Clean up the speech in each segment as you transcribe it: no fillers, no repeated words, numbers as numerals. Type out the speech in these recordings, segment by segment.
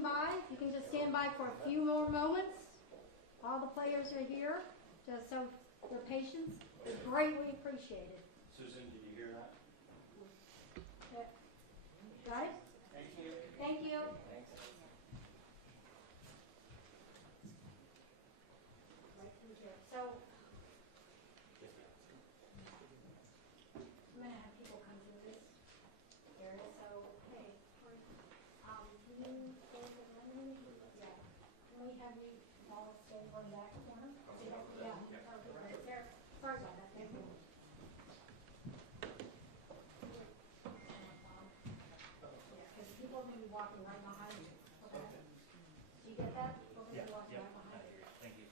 standing by. If you can just stand by for a few more moments. All the players are here, just so your patience is greatly appreciated. Susan, did you hear that? Got it? Thank you. Thank you. Thanks. Right through here. So, I'm going to have people come through this area. So, hey, yeah. Can we have you all stay on that corner? Yeah. Right there. Sorry about that. Thank you. Because people are going to be walking right behind you. Okay. Do you get that? People are going to be walking right behind you. Thank you.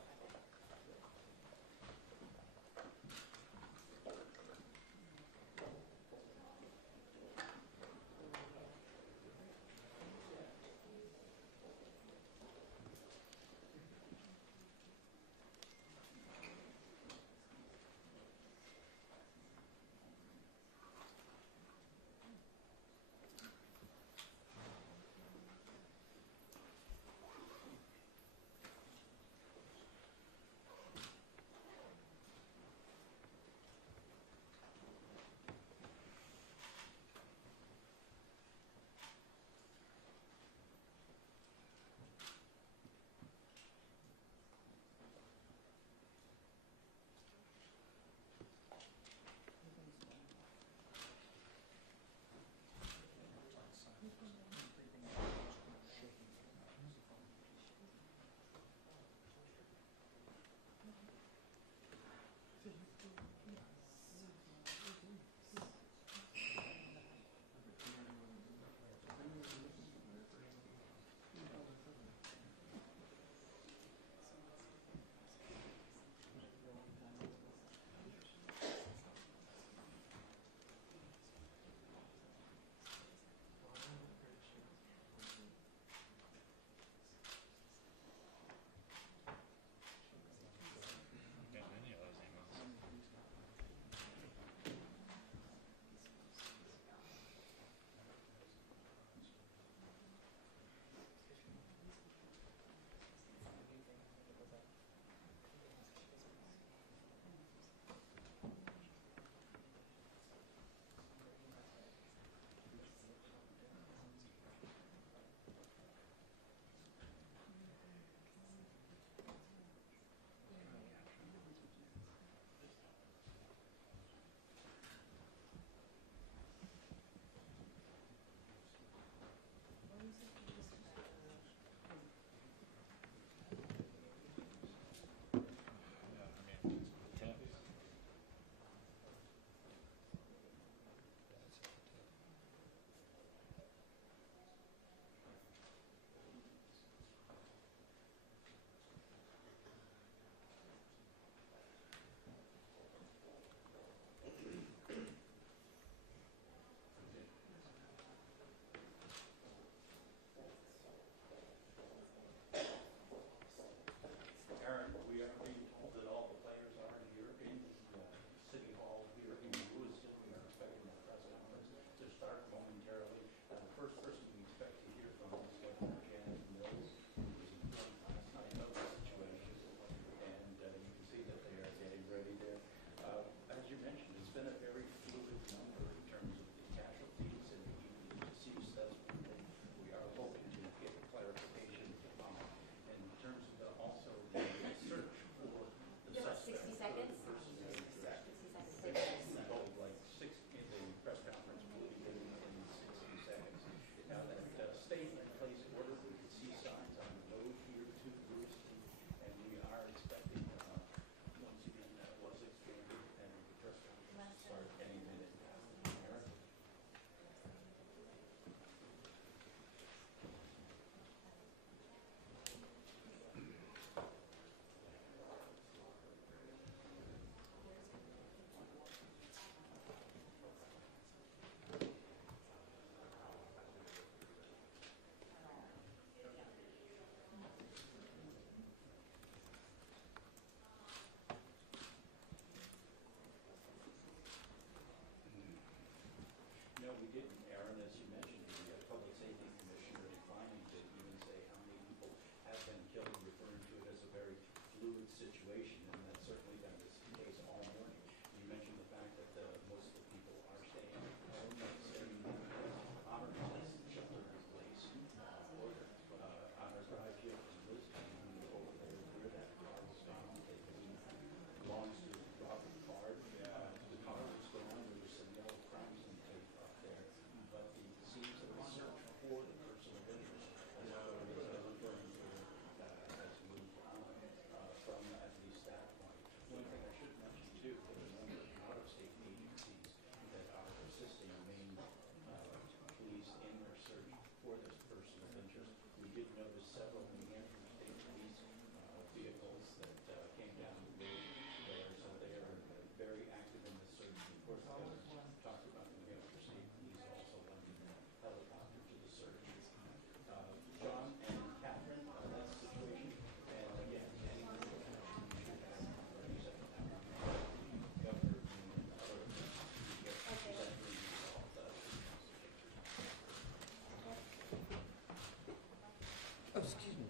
fluid situation, and that's certainly been the case all morning. You mentioned the fact that most of the people are staying home, staying on or shelter in place. On our drive here from Lewiston, we were over there where that car was found. It belongs to Robert Card. The car was gone. There were some yellow crumbs and tape up there, but the scenes of the search for the person of interest, as I was referring to, has moved on from at least that point. One thing I should mention too, there are a number of out-of-state agencies that are assisting Maine police in their search for this person of interest. We did notice several New Hampshire state police vehicles that came down the road there, so they are very active in the search. Of course, talked about New Hampshire state police also lending a helicopter to the search. John and Catherine, that's the situation. And again, anyone who should have governor and other Oh, excuse me.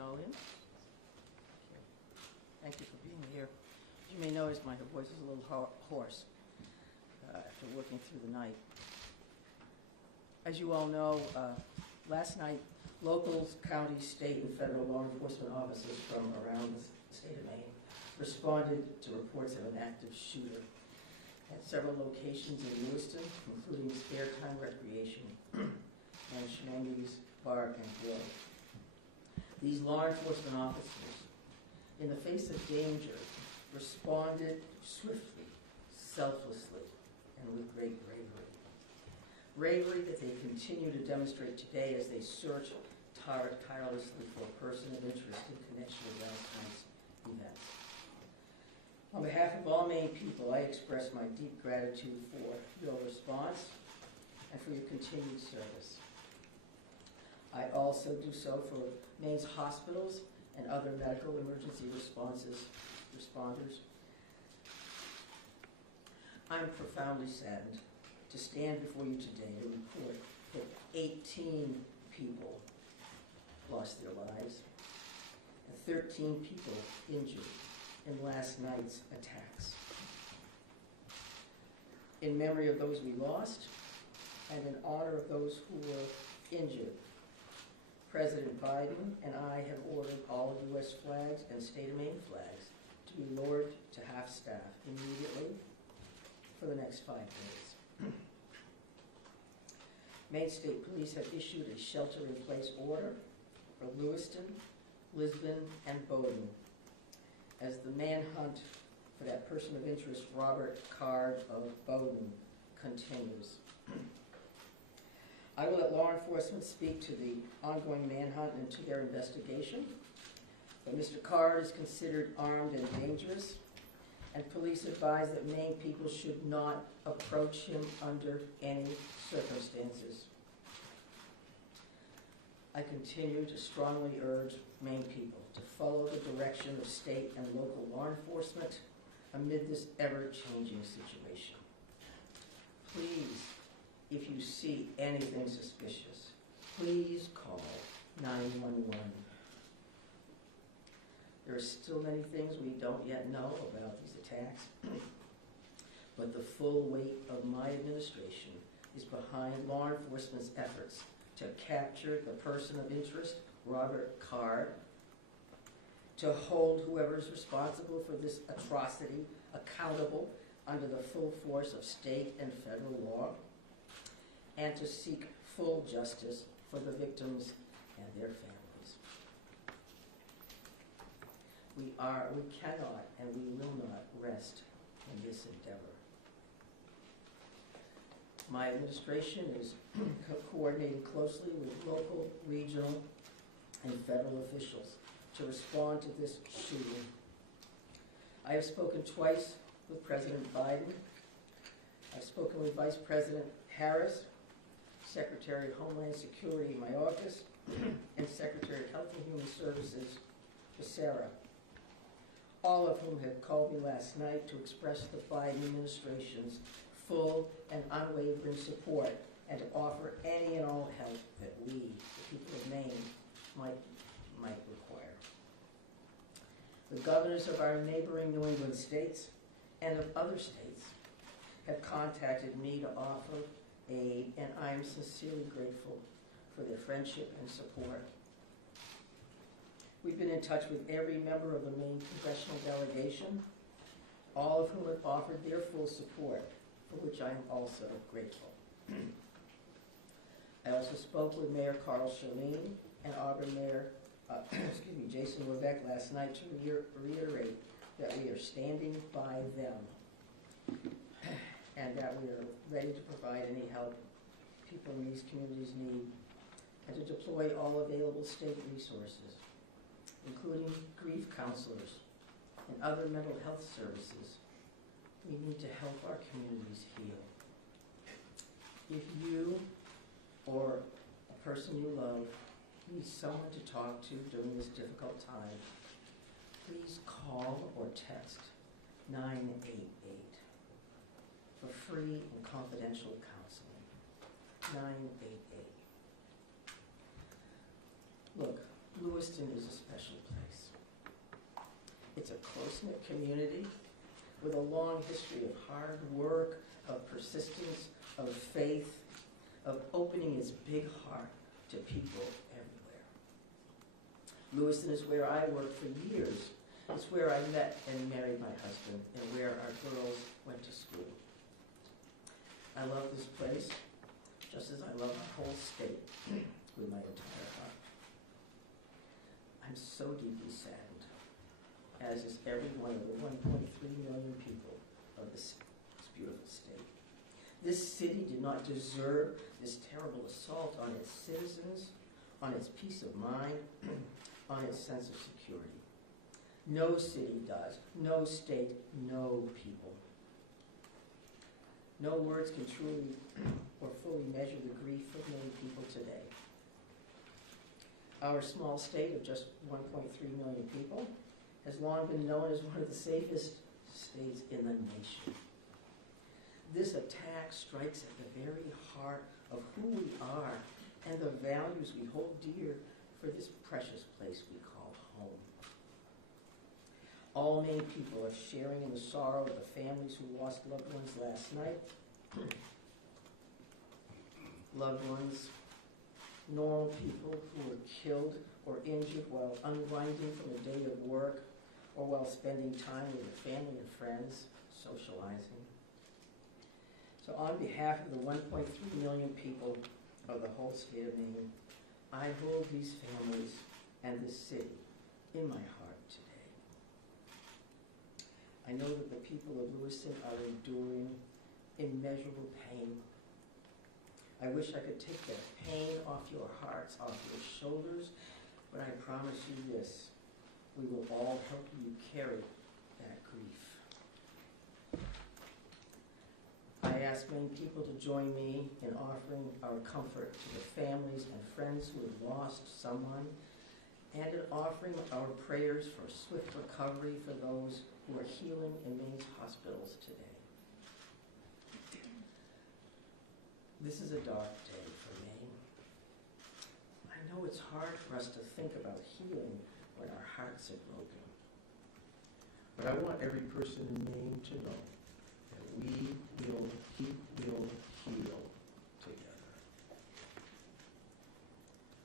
All in? Thank you for being here. As you may notice, my voice is a little hoarse after working through the night. As you all know, last night, locals, county, state, and federal law enforcement officers from around the state of Maine responded to reports of an active shooter at several locations in Lewiston, including Spare Time Recreation and Shenanigans Bar and Grill. These law enforcement officers, in the face of danger, responded swiftly, selflessly, and with great bravery. Bravery that they continue to demonstrate today as they search tirelessly for a person of interest in connection with last night's events. On behalf of all Maine people, I express my deep gratitude for your response and for your continued service. I also do so for Maine's hospitals and other medical emergency responders. I'm profoundly saddened to stand before you today to report that 18 people lost their lives and 13 people injured in last night's attacks. In memory of those we lost and in honor of those who were injured, President Biden and I have ordered all U.S. flags and state of Maine flags to be lowered to half-staff immediately for the next 5 days. Maine State Police have issued a shelter-in-place order for Lewiston, Lisbon, and Bowdoin as the manhunt for that person of interest, Robert Card of Bowdoin, continues. I will let law enforcement speak to the ongoing manhunt and to their investigation, but Mr. Card is considered armed and dangerous, and police advise that Maine people should not approach him under any circumstances. I continue to strongly urge Maine people to follow the direction of state and local law enforcement amid this ever-changing situation. Please, if you see anything suspicious, please call 911. There are still many things we don't yet know about these attacks, but the full weight of my administration is behind law enforcement's efforts to capture the person of interest, Robert Card, to hold whoever is responsible for this atrocity accountable under the full force of state and federal law, and to seek full justice for the victims and their families. We cannot and we will not rest in this endeavor. My administration is coordinating closely with local, regional, and federal officials to respond to this shooting. I have spoken twice with President Biden. I've spoken with Vice President Harris, Secretary of Homeland Security in my office, and Secretary of Health and Human Services, Sarah, all of whom have called me last night to express the Biden administration's full and unwavering support and to offer any and all help that we, the people of Maine, might require. The governors of our neighboring New England states and of other states have contacted me to offer aid, and I am sincerely grateful for their friendship and support. We've been in touch with every member of the Maine congressional delegation, all of whom have offered their full support, for which I am also grateful. I also spoke with Mayor Carl Chalene and Auburn Mayor Jason Levesque last night to reiterate that we are standing by them and that we are ready to provide any help people in these communities need and to deploy all available state resources, including grief counselors and other mental health services. We need to help our communities heal. If you or a person you love needs someone to talk to during this difficult time, please call or text 988 for free and confidential counseling. 988. Look, Lewiston is a special place. It's a close-knit community with a long history of hard work, of persistence, of faith, of opening its big heart to people everywhere. Lewiston is where I worked for years. It's where I met and married my husband and where our girls went to school. I love this place just as I love our whole state with my entire heart. I'm so deeply saddened, as is every one of the 1.3 million people of this beautiful state. This city did not deserve this terrible assault on its citizens, on its peace of mind, on its sense of security. No city does, no state, no people. No words can truly or fully measure the grief of many people today. Our small state of just 1.3 million people has long been known as one of the safest states in the nation. This attack strikes at the very heart of who we are and the values we hold dear for this precious place we call home. All Maine people are sharing in the sorrow of the families who lost loved ones last night. Loved ones, normal people who were killed or injured while unwinding from a day of work or while spending time with their family and friends, socializing. So on behalf of the 1.3 million people of the whole state of Maine, I hold these families and this city in my heart today. I know that the people of Lewiston are enduring immeasurable pain. I wish I could take that pain off your hearts, off your shoulders, but I promise you this, we will all help you carry that grief. I ask many people to join me in offering our comfort to the families and friends who have lost someone, and in offering our prayers for swift recovery for those who are healing in Maine's hospitals today. This is a dark day for Maine. I know it's hard for us to think about healing when our hearts are broken. But I want every person in Maine to know that we will heal together.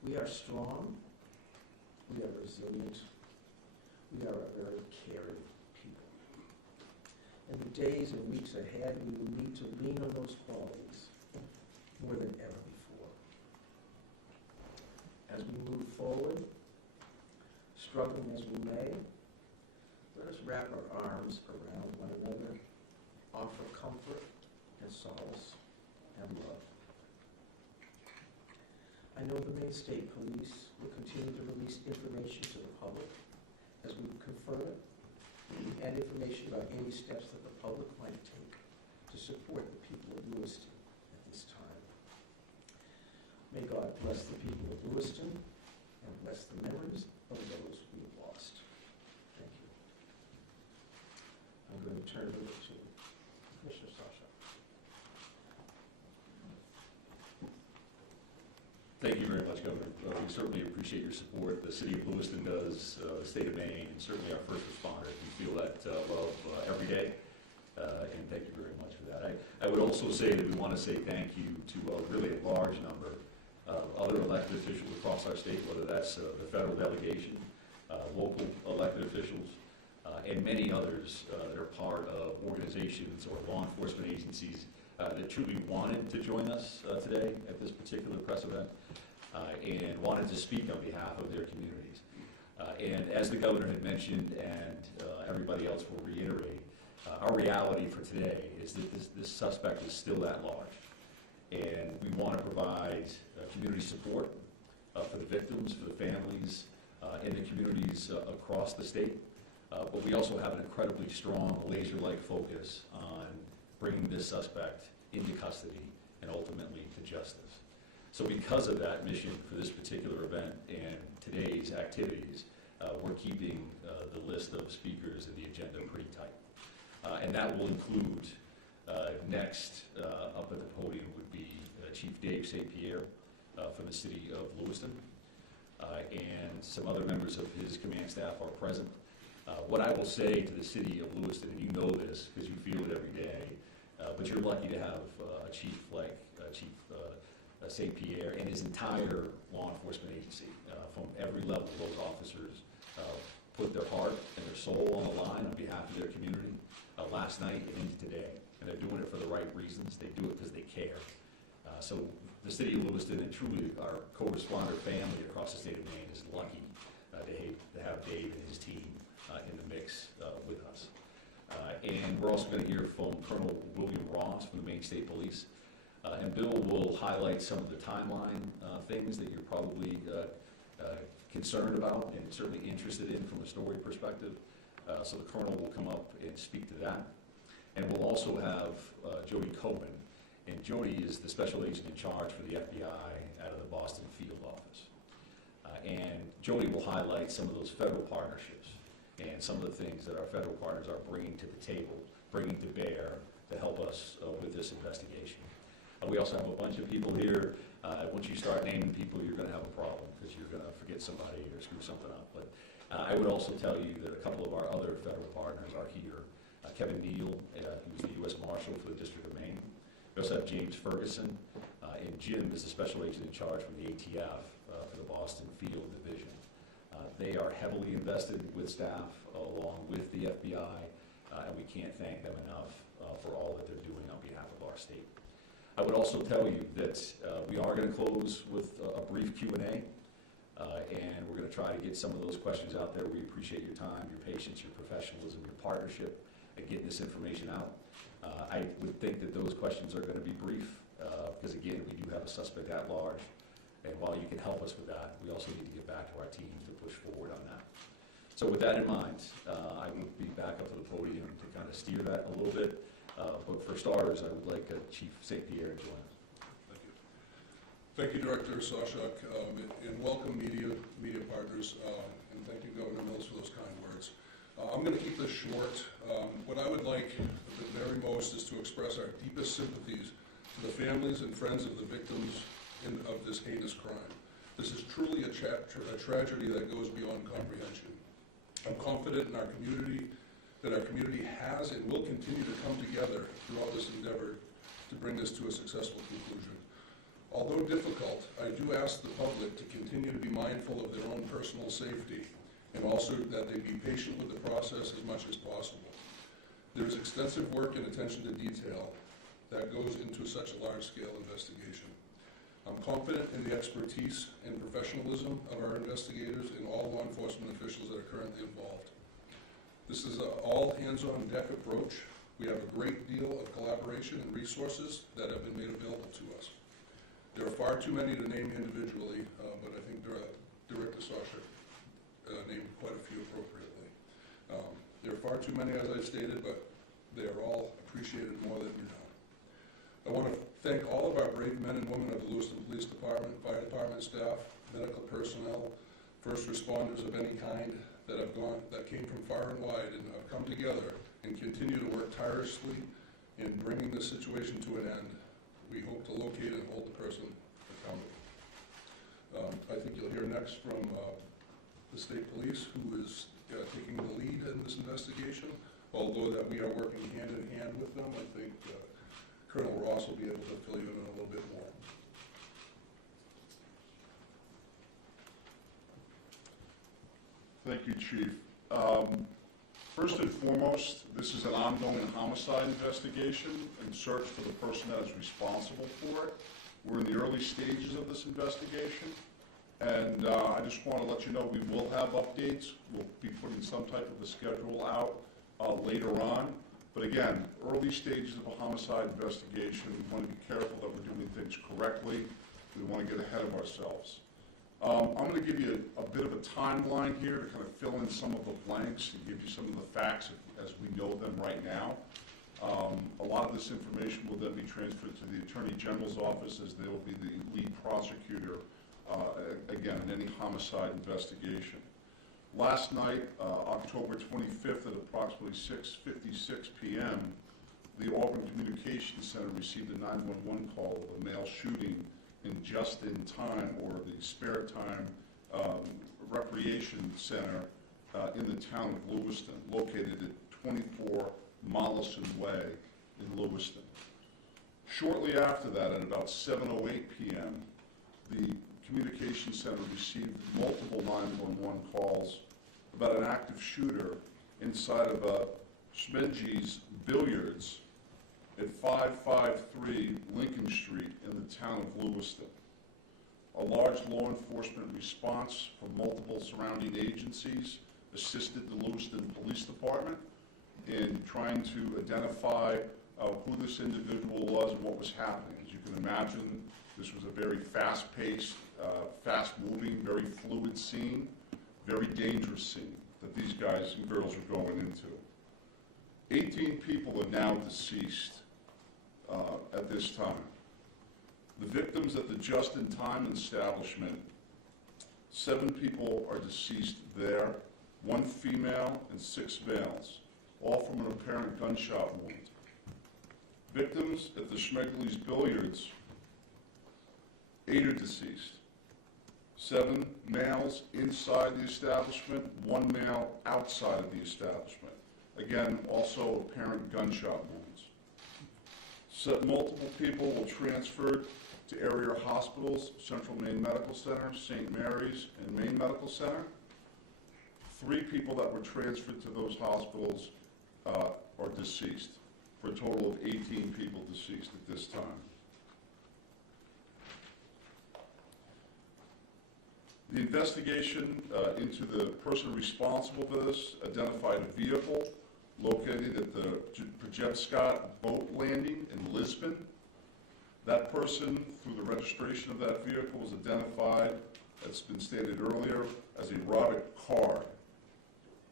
We are strong, we are resilient, we are a very caring people. In the days and weeks ahead, we will need to lean on those qualities more than ever before. As we move forward, struggling as we may, let us wrap our arms around one another, offer comfort and solace and love. I know the Maine State Police will continue to release information to the public as we confirm it and information about any steps that the public might take to support the people of Lewiston at this time. May God bless the people of Lewiston and bless the memories of those we have lost. Thank you. I'm going to turn it over to Commissioner Sasha. Thank you very much, Governor. We certainly appreciate your support. The city of Lewiston does, the state of Maine, and certainly our first responders. We feel that love every day, and thank you very much for that. I would also say that we want to say thank you to really a large number of other elected officials across our state, whether that's the federal delegation, local elected officials, and many others that are part of organizations or law enforcement agencies that truly wanted to join us today at this particular press event and wanted to speak on behalf of their communities. And as the governor had mentioned, and everybody else will reiterate, our reality for today is that this suspect is still at large. And we want to provide community support for the victims, for the families, in the communities across the state. But we also have an incredibly strong laser-like focus on bringing this suspect into custody and ultimately to justice. So because of that mission for this particular event and today's activities, we're keeping the list of speakers and the agenda pretty tight. And that will include, next up at the podium would be Chief Dave St. Pierre from the city of Lewiston, and some other members of his command staff are present. What I will say to the city of Lewiston, and you know this because you feel it every day, but you're lucky to have a chief like Chief St. Pierre and his entire law enforcement agency. From every level, those officers put their heart and their soul on the line on behalf of their community last night and into today. And they're doing it for the right reasons. They do it because they care. So the city of Lewiston and truly our co-responder family across the state of Maine is lucky to have Dave and his team in the mix with us. And we're also going to hear from Colonel William Ross from the Maine State Police. And Bill will highlight some of the timeline things that you're probably concerned about and certainly interested in from a story perspective. So the Colonel will come up and speak to that. And we'll also have Jody Coben. And Jody is the special agent in charge for the FBI out of the Boston field office. And Jody will highlight some of those federal partnerships and some of the things that our federal partners are bringing to the table, bringing to bear to help us with this investigation. We also have a bunch of people here. Once you start naming people, you're going to have a problem because you're going to forget somebody or screw something up. But I would also tell you that a couple of our other federal partners are here. Kevin Neal, who's the U.S. Marshal for the District of Maine. We also have James Ferguson, and Jim is the special agent in charge from the ATF for the Boston Field Division. They are heavily invested with staff along with the FBI, and we can't thank them enough for all that they're doing on behalf of our state. I would also tell you that we are going to close with a brief Q&A, and we're going to try to get some of those questions out there. We appreciate your time, your patience, your professionalism, your partnership at getting this information out. I would think that those questions are going to be brief because, again, we do have a suspect at large. And while you can help us with that, we also need to get back to our teams to push forward on that. So with that in mind, I will be back up to the podium to kind of steer that a little bit. But for starters, I would like Chief St. Pierre to join us. Thank you. Thank you, Director Sashak, and welcome media partners, and thank you, Governor Mills, for those kind words. I'm going to keep this short. What I would like the very most is to express our deepest sympathies to the families and friends of the victims of this heinous crime. This is truly a tragedy that goes beyond comprehension. I'm confident in our community that our community has and will continue to come together throughout this endeavor to bring this to a successful conclusion. Although difficult, I do ask the public to continue to be mindful of their own personal safety and also that they be patient with the process as much as possible. There is extensive work and attention to detail that goes into such a large-scale investigation. I'm confident in the expertise and professionalism of our investigators and all law enforcement officials that are currently involved. This is an all-hands-on-deck approach. We have a great deal of collaboration and resources that have been made available to us. There are far too many to name individually, but I think Director Sasha named quite a few appropriately. There are far too many, as I stated, but they are all appreciated more than you know. I want to thank all of our brave men and women of the Lewiston Police Department, Fire Department staff, medical personnel, first responders of any kind that came from far and wide and have come together and continue to work tirelessly in bringing this situation to an end. We hope to locate and hold the person accountable. I think you'll hear next from the state police, who is taking the lead in this investigation. Although that we are working hand in hand with them, I think Colonel Ross will be able to fill you in a little bit more. Thank you, Chief. First and foremost, this is an ongoing homicide investigation and search for the person that is responsible for it. We're in the early stages of this investigation, and I just want to let you know we will have updates. We'll be putting some type of a schedule out later on. But again, early stages of a homicide investigation, we want to be careful that we're doing things correctly. We want to get ahead of ourselves. I'm going to give you a bit of a timeline here to kind of fill in some of the blanks and give you some of the facts as we know them right now. A lot of this information will then be transferred to the Attorney General's office, as they will be the lead prosecutor, again, in any homicide investigation. Last night, October 25th at approximately 6:56 p.m., the Auburn Communications Center received a 911 call of a male shooting in just-in-time, or the spare time, recreation center in the town of Lewiston, located at 24 Mollison Way in Lewiston. Shortly after that, at about 7:08 p.m., the Communications Center received multiple 911 calls about an active shooter inside of a Schmedji's Billiards at 553 Lincoln Street in the town of Lewiston. A large law enforcement response from multiple surrounding agencies assisted the Lewiston Police Department in trying to identify who this individual was and what was happening. As you can imagine, this was a very fast-paced, fast-moving, very fluid scene, very dangerous scene that these guys and girls were going into. 18 people are now deceased at this time. The victims at the just-in-time establishment, 7 people are deceased there, 1 female and 6 males, all from an apparent gunshot wound. Victims at the Schmedji's Billiards, 8 are deceased. 7 males inside the establishment, 1 male outside of the establishment. Again, also apparent gunshot wounds. Multiple people were transferred to area hospitals, Central Maine Medical Center, St. Mary's, and Maine Medical Center. 3 people that were transferred to those hospitals are deceased, for a total of 18 people deceased at this time. The investigation into the person responsible for this identified a vehicle located at the Projectscott boat landing in Lisbon. That person, through the registration of that vehicle, was identified, as been stated earlier, as a Robert Card,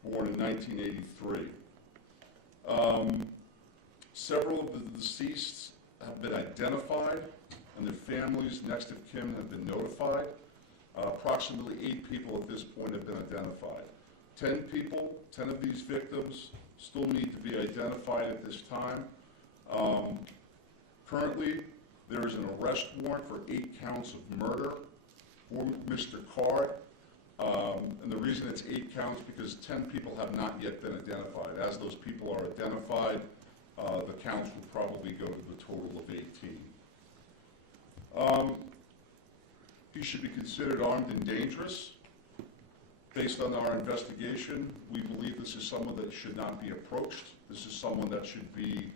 born in 1983. Several of the deceased have been identified, and their families, next of kin, have been notified. Approximately 8 people at this point have been identified. 10 people, 10 of these victims, still need to be identified at this time. Currently, there is an arrest warrant for 8 counts of murder for Mr. Card. And the reason it's 8 counts is because 10 people have not yet been identified. As those people are identified, the counts will probably go to the total of 18. He should be considered armed and dangerous. Based on our investigation, we believe this is someone that should not be approached. This is someone that should be,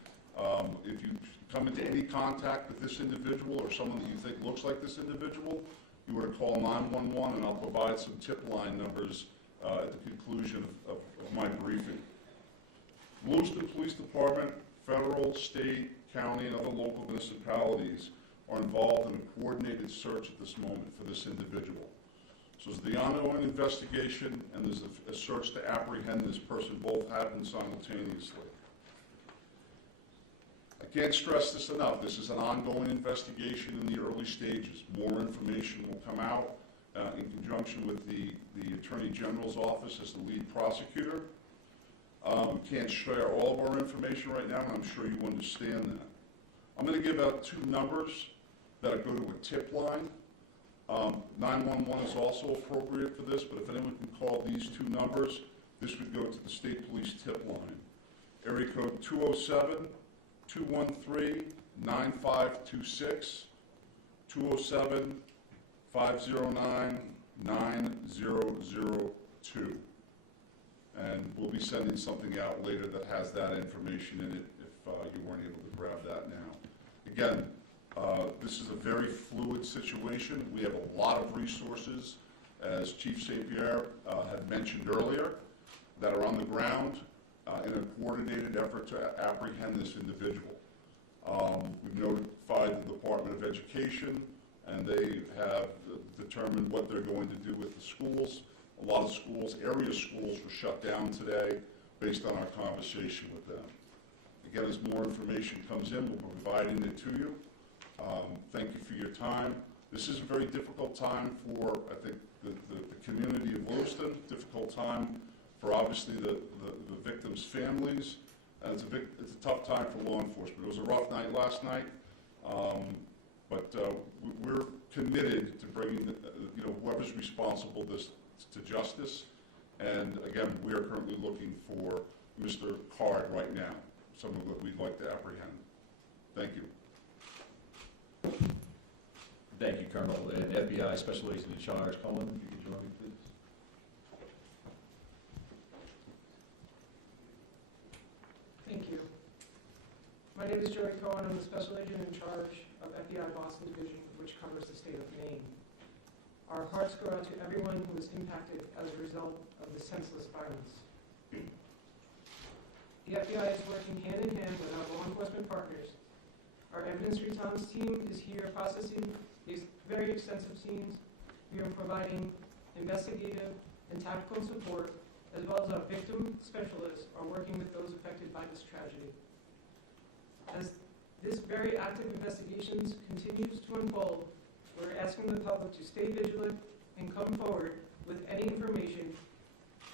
if you come into any contact with this individual or someone that you think looks like this individual, you were to call 911, and I'll provide some tip line numbers at the conclusion of my briefing. Lewiston Police Department, federal, state, county, and other local municipalities are involved in a coordinated search at this moment for this individual. So there's the ongoing investigation, and there's a search to apprehend this person. Both happen simultaneously. I can't stress this enough. This is an ongoing investigation in the early stages. More information will come out in conjunction with the Attorney General's office as the lead prosecutor. We can't share all of our information right now, and I'm sure you understand that. I'm going to give out 2 numbers that go to a tip line. 911 is also appropriate for this, but if anyone can call these 2 numbers, this would go to the State Police tip line. Area code 207-213-9526, 207-509-9002. And we'll be sending something out later that has that information in it if you weren't able to grab that now. Again, this is a very fluid situation. We have a lot of resources, as Chief St. Pierre had mentioned earlier, that are on the ground in a coordinated effort to apprehend this individual. We've notified the Department of Education, and they have determined what they're going to do with the schools. A lot of schools, area schools, were shut down today based on our conversation with them. Again, as more information comes in, we'll be providing it to you. Thank you for your time. This is a very difficult time for, I think, the community of Lewiston, difficult time for obviously the victims' families, and it's a tough time for law enforcement. It was a rough night last night, but we're committed to bringing whoever's responsible to justice. And again, we are currently looking for Mr. Card right now, someone that we'd like to apprehend. Thank you. Thank you, Colonel. And FBI Special Agent in Charge, Cohen, if you could join me, please. Thank you. My name is Joey Cohen. I'm the Special Agent in Charge of FBI Boston Division, which covers the state of Maine. Our hearts go out to everyone who was impacted as a result of the senseless violence. The FBI is working hand in hand with our law enforcement partners. Our evidence response team is here processing these very extensive scenes. We are providing investigative and tactical support, as well as our victim specialists are working with those affected by this tragedy. As this very active investigations continues to unfold, we're asking the public to stay vigilant and come forward with any information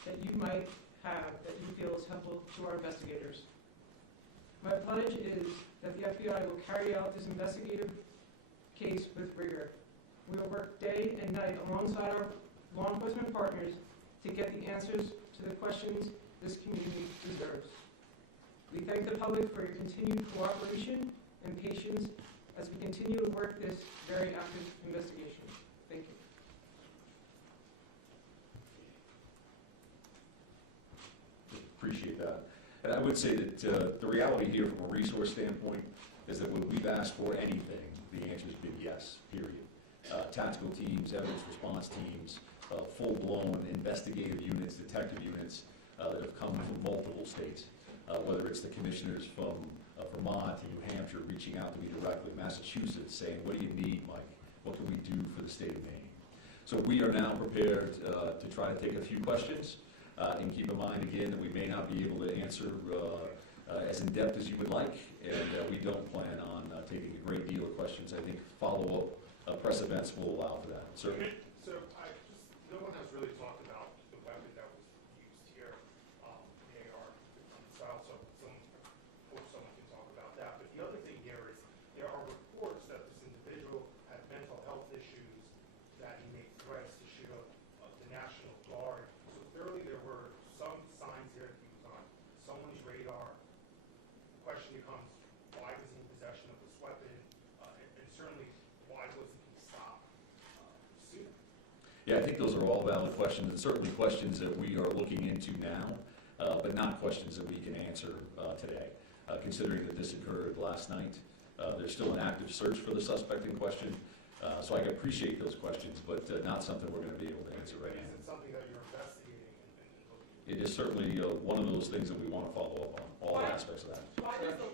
that you might have that you feel is helpful to our investigators. My pledge is that the FBI will carry out this investigative case with rigor. We will work day and night alongside our law enforcement partners to get the answers to the questions this community deserves. We thank the public for your continued cooperation and patience as we continue to work this very active investigation. Thank you. Appreciate that. And I would say that the reality here from a resource standpoint is that when we've asked for anything, the answer has been yes, period. Tactical teams, evidence response teams, full-blown investigative units, detective units that have come from multiple states, whether it's the commissioners from Vermont to New Hampshire reaching out to me directly, Massachusetts saying, what do you need, Mike? What can we do for the state of Maine? So we are now prepared to try to take a few questions. And keep in mind, again, that we may not be able to answer as in-depth as you would like, and we don't plan on taking a great deal of questions. I think follow-up press events will allow for that. Sir? So no one has really talked about the weapon that was used here, the AR style, so hope someone can talk about that. But the other thing here is there are reports that this individual had mental health issues, that he made threats to shoot up the National Guard. So clearly there were some signs here that he was on someone's radar. The question becomes, why was he in possession of this weapon? And certainly, why wasn't he stopped sooner? Yeah, I think those are all valid questions, and certainly questions that we are looking into now, but not questions that we can answer today. Considering that this occurred last night, there's still an active search for the suspect in question, so I appreciate those questions, but not something we're going to be able to answer right now. Is it something that you're investigating and looking It is certainly one of those things that we want to follow up on, all aspects of that.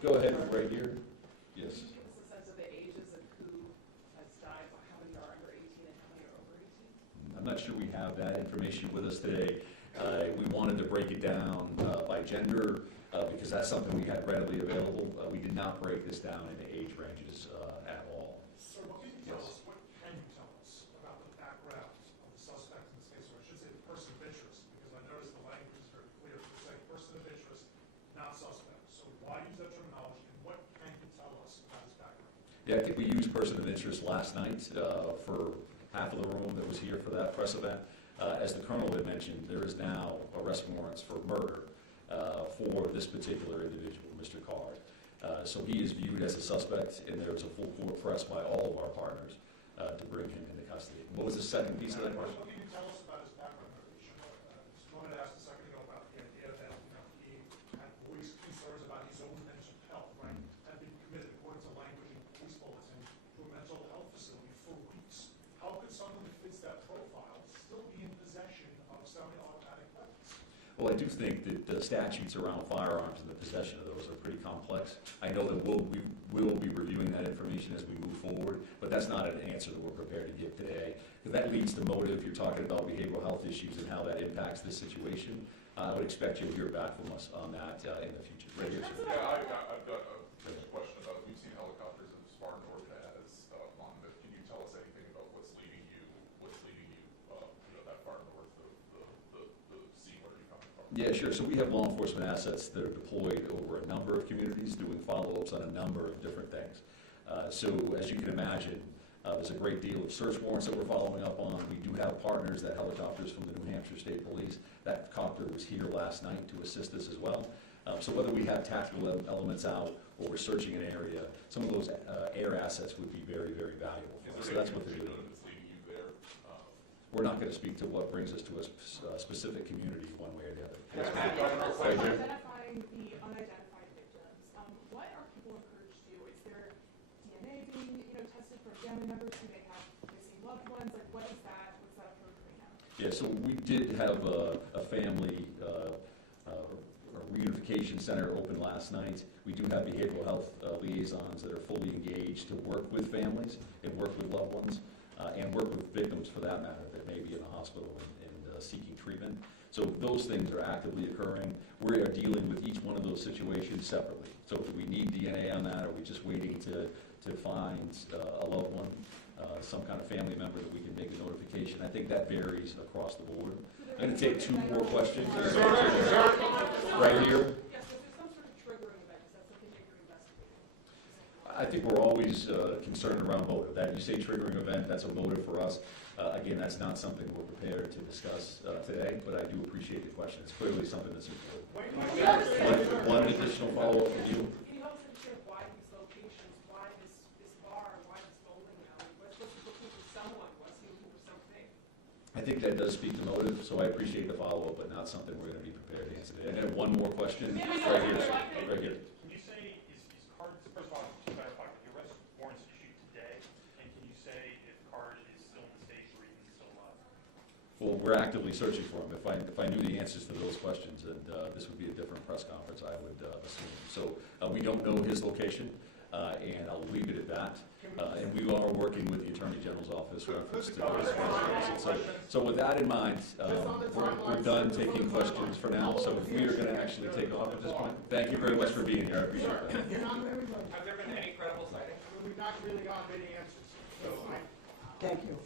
Go ahead, right here. Yes. Can you give us a sense of the ages of who has died? How many are under 18 and how many are over 18? I'm not sure we have that information with us today. We wanted to break it down by gender because that's something we had readily available. We did not break this down into age ranges at all. So what can you tell us, what can you tell us about the background of the suspect in this case, or I should say the person of interest, because I noticed the language is very clear. It's like person of interest, not suspect. So why use that terminology, and what can you tell us about his background? Yeah, I think we used person of interest last night for half of the room that was here for that press event. As the Colonel had mentioned, there is now arrest warrants for murder for this particular individual, Mr. Card. So he is viewed as a suspect, and there is a full court press by all of our partners to bring him into custody. What was the second piece of that question? What can you tell us about his background? Just wanted to ask a second ago about the idea that he had voiced concerns about his own mental health, right? Had been committed, according to language in the police bulletin, to a mental health facility for weeks. How could someone who fits that profile still be in possession of semi-automatic weapons? Well, I do think that the statutes around firearms and the possession of those are pretty complex. I know that we will be reviewing that information as we move forward, but that's not an answer that we're prepared to give today. Because that leads to motive. You're talking about behavioral health issues and how that impacts this situation. I would expect you'll hear back from us on that in the future. Right here, sir. Yeah, I've got a question about, we've seen helicopters as far north as Monmouth. Can you tell us anything about what's leading you, that far north of the scene? Where are you coming from? Yeah, sure. So we have law enforcement assets that are deployed over a number of communities doing follow-ups on a number of different things. So as you can imagine, there's a great deal of search warrants that we're following up on. We do have partners, that helicopters from the New Hampshire State Police. That copter was here last night to assist us as well. So whether we have tactical elements out or we're searching an area, some of those air assets would be very, very valuable for us. So that's what they're doing. We're not going to speak to what brings us to a specific community one way or the other. Yes, Identifying the unidentified victims, what are people encouraged to do? Is there DNA being tested for family members who may have missing loved ones? Like, what's that approach right now? Yeah, so we did have a family reunification center open last night. We do have behavioral health liaisons that are fully engaged to work with families and work with loved ones and work with victims for that matter that may be in the hospital and seeking treatment. So those things are actively occurring. We are dealing with each one of those situations separately. So do we need DNA on that? Are we just waiting to find a loved one, some kind of family member that we can make a notification? I think that varies across the board. I'm going to take two more questions. Right here. Yes, if there's some sort of triggering event, is that something that you're investigating? I think we're always concerned around motive. That you say triggering event, that's a motive for us. Again, that's not something we're prepared to discuss today, but I do appreciate the question. It's clearly something that's important. One additional follow-up from you. Can you help us understand why these locations, why this bar, why this bowling alley? What's he looking for someone? What's he looking for something? I think that does speak to motive, so I appreciate the follow-up, but not something we're going to be prepared to answer today. And then one more question. Right here. Right here. Can you say, is Card, first of all, to clarify, the arrest warrants issued today, and can you say if Card is still in the States or even still alive? Well, we're actively searching for him. If I knew the answers to those questions, and this would be a different press conference, I would assume. So we don't know his location, and I'll leave it at that. And we are working with the Attorney General's office to so with that in mind, we're done taking questions for now. So we are going to actually take off at this point. Thank you very much for being here. I appreciate that. Have there been any credible sightings? I mean, we've not really gotten any answers. So, Thank you.